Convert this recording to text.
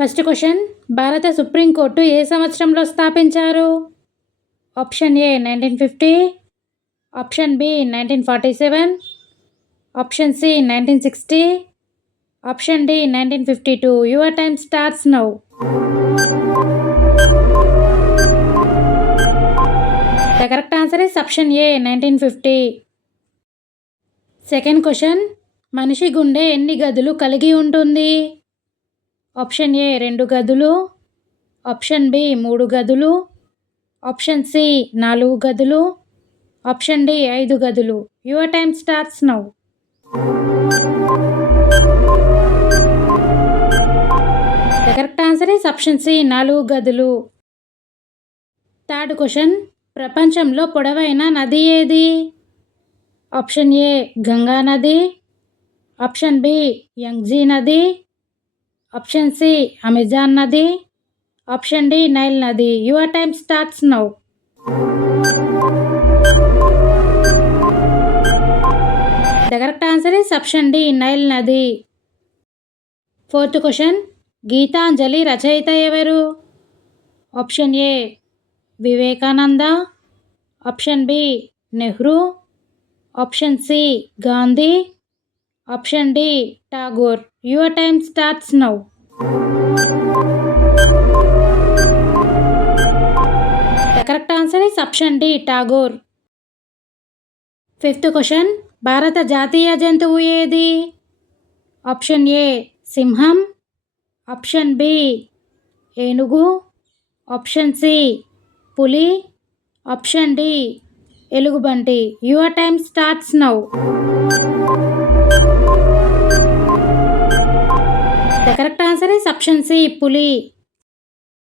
First question, భారత supreme court ఏ సంవత్సరంలో స్థాపించారు? Option A 1950, option B 1947, option C 1960, option D 1952. Your time starts now. The correct answer is option A 1950. Second question, మనిషి గుండె ఎన్ని గదులు కలిగి ఉంటుంది? ఆప్షన్ ఏ 2 గదులు, ఆప్షన్ బి 3 గదులు, ఆప్షన్ సి 4 గదులు, ఆప్షన్ డి 5 గదులు. Your time starts now. The correct answer is option C 4 గదులు. థర్డ్ క్వశ్చన్, ప్రపంచంలో పొడవైన నది ఏది? ఆప్షన్ ఏ గంగా నది, ఆప్షన్ బి యంగ్జీ నది, ఆప్షన్ సి అమెజాన్ నది, ఆప్షన్ డి నైల్ నది. Your time starts now. The correct answer is option D Nile నది. ఫోర్త్ క్వశ్చన్, గీతాంజలి రచయిత ఎవరు? Option A Vivekananda, option B Nehru, option C Gandhi, option D Tagore. Your time starts now. The correct answer is option D Tagore. Fifth question, భారత జాతీయ జంతువు ఏది? Option A సింహం, option B ఏనుగు, option C పులి, ఆప్షన్ డి ఎలుగుబంటి. Your time starts now. The correct answer is option C పులి.